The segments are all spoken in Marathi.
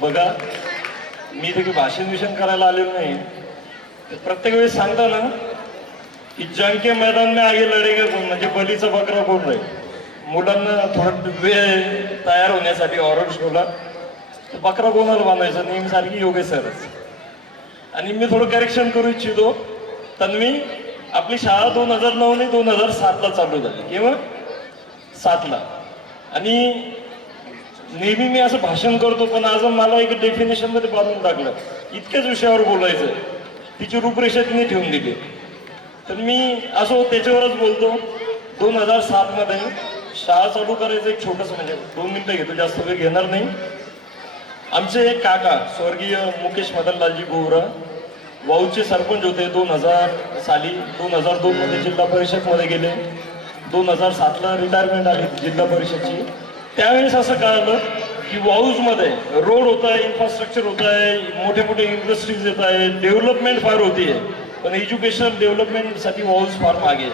बघा, मी इथे भाषण विषण करायला आलेलो नाही. प्रत्येक वेळेस सांगता ना की जंग के मैदान में आगे लढेगा कोण, म्हणजे बलीचा बकरा कोण राहील. मुलांना थोडा वेळ तयार होण्यासाठी ऑर्डर ठेवला तर बकरा कोणाला बांधायचा, नेहमीसारखी योगेश सरच. आणि मी थोडं करेक्शन करू इच्छितो. तन्वी, आपली शाळा 2009 नाही 2007ला चालू झाली. केव्हा? 7ला. आणि नेहमी मी असं भाषण करतो, पण आज मला एक डेफिनेशन मध्ये बांधून टाकलं. इतक्याच विषयावर बोलायचं, तिची रूपरेषा तिने ठेवून दिली. तर मी असो त्याच्यावरच बोलतो. 2007 मध्ये शाळा चालू करायचं एक छोटंसं, म्हणजे 2 मिनिटं घेतो, जास्त वेळ घेणार नाही. आमचे एक काका स्वर्गीय मुकेश मदनलालजी गोवरा वाऊचे सरपंच होते. 2000 साली 2002 मध्ये जिल्हा परिषद मध्ये गेले. 2007ला रिटायरमेंट आली जिल्हा परिषदची. त्यावेळेस असं कळलं की वाऊजमध्ये रोड होत आहे, इन्फ्रास्ट्रक्चर होत आहे, मोठे मोठे इंडस्ट्रीज येत आहे, डेव्हलपमेंट फार होती आहे, पण एज्युकेशन डेव्हलपमेंटसाठी वाऊज फार मागे.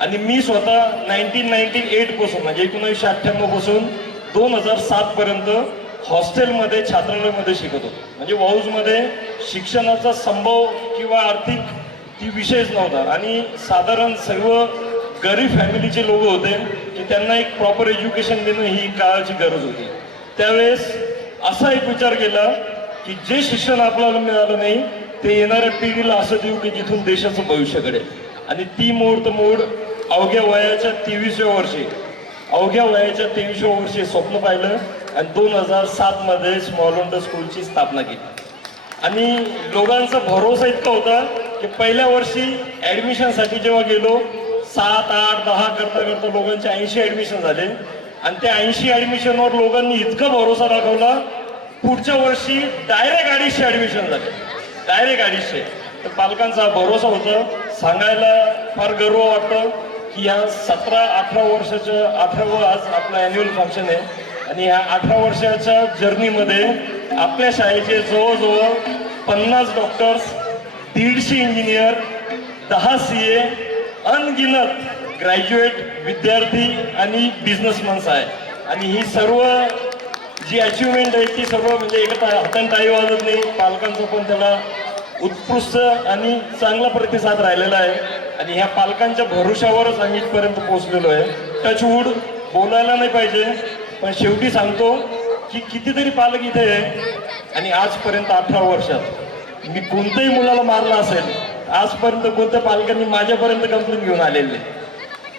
आणि मी स्वतः 1998 पासून, म्हणजे 1998 पासून 2007 पर्यंत हॉस्टेलमध्ये छात्रालयामध्ये शिकत होतो. म्हणजे वाऊजमध्ये शिक्षणाचा संभव किंवा आर्थिक ती विषयच नव्हता. आणि साधारण सर्व गरीब फॅमिलीचे लोक होते की त्यांना एक प्रॉपर एज्युकेशन देणं ही काळाची गरज होती. त्यावेळेस असा एक विचार केला की जे शिक्षण आपल्याला मिळालं नाही ते येणाऱ्या पिढीला असं देऊ की जिथून देशाचं भविष्य घडेल. आणि ती मोड अवघ्या वयाच्या 23व्या वर्षी स्वप्न पाहिलं आणि 2007 मध्ये स्मॉल वंडर स्कूलची स्थापना केली. आणि लोकांचा भरोसा इतका होता की पहिल्या वर्षी ऍडमिशनसाठी जेव्हा गेलो 7, 8, 10 करता लोकांचे 80 ऍडमिशन झाले. आणि त्या 80 ऍडमिशनवर लोकांनी इतका भरोसा दाखवला, पुढच्या वर्षी डायरेक्ट 250 ऍडमिशन झाले. डायरेक्ट 250. तर पालकांचा भरोसा होता. सांगायला फार गर्व वाटतं की ह्या 17-18 वर्षाच्या 18वं आज आपलं अॅन्युअल फंक्शन आहे. आणि ह्या 18 वर्षाच्या जर्नीमध्ये आपल्या शाळेचे जवळजवळ 50 डॉक्टर्स, 150 इंजिनियर, 10 CA, अनगिनत ग्रॅज्युएट विद्यार्थी आणि बिझनेसमन्स आहे. आणि ही सर्व जी अचिव्हमेंट आहे ती सर्व म्हणजे एका हाताने टाळी वाजत नाही. पालकांचा पण त्याला उत्कृष्ट आणि चांगला प्रतिसाद राहिलेला आहे. आणि ह्या पालकांच्या भरोशावरच आम्ही इथपर्यंत पोहोचलेलो आहे. टचवूड बोलायला नाही पाहिजे, पण शेवटी सांगतो की कितीतरी पालक इथे आहे आणि आजपर्यंत 18 वर्षात मी कोणत्याही मुलाला मारलं असेल, आजपर्यंत कोणत्या पालकांनी माझ्यापर्यंत कंप्लेंट घेऊन आलेले.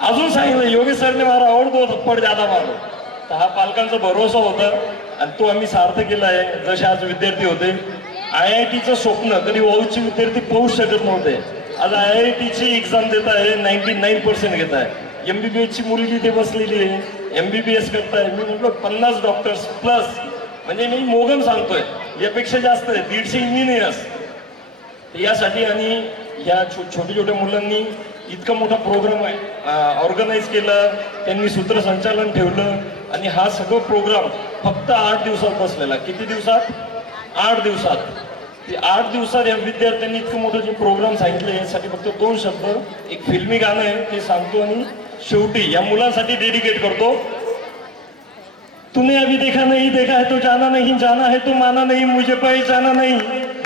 अजून सांगितलं योगेश सरने मारा आवडतो थप्पड जादा मारो. तर हा पालकांचा भरोसा होता आणि तो आम्ही सार्थ केला आहे. जसे आज विद्यार्थी होते, IITचं स्वप्न कधी वाऊचे विद्यार्थी पोहोचू शकत नव्हते. आज IITची एक्झाम देत आहे, 99% घेत आहे. MBBS ची मुलगी इथे बसलेली आहे, MBBS करताय. मी म्हटलं 50 डॉक्टर्स प्लस, म्हणजे मी मोगम सांगतोय, यापेक्षा जास्त आहे, 150 इंजिनियर्स. यासाठी आणि या छोट्या मुलांनी इतका मोठा प्रोग्राम ऑर्गनाईज केला, त्यांनी सूत्रसंचालन ठेवलं. आणि हा सगळं प्रोग्राम फक्त 8 दिवसात बसलेला. किती दिवसात? 8 दिवसात. ते 8 दिवसात या विद्यार्थ्यांनी इतकं मोठं जे प्रोग्राम सांगितलं. यासाठी फक्त 2 शब्द, एक फिल्मी गाणं आहे ते सांगतो आणि शेवटी या मुलांसाठी डेडिकेट करतो. तूने अभी देखा नहीं देखा है तो जाना नहीं, जाना है तो माना नहीं, मुझे पहचाना नहीं,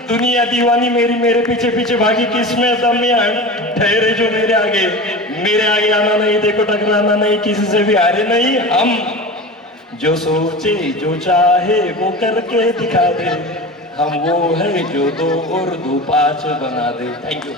दुनिया दीवानी मेरी मेरे पीछे पीछे भागी, किसमें दम में ठहरे जो मेरे आगे आना नहीं, देखो टकराना नहीं, किसी से भी हारे नहीं. हम जो सोचे जो चाहे वो करके दिखा दे, हम वो है जो 2 और 2 5 बना दे. थँक्यू.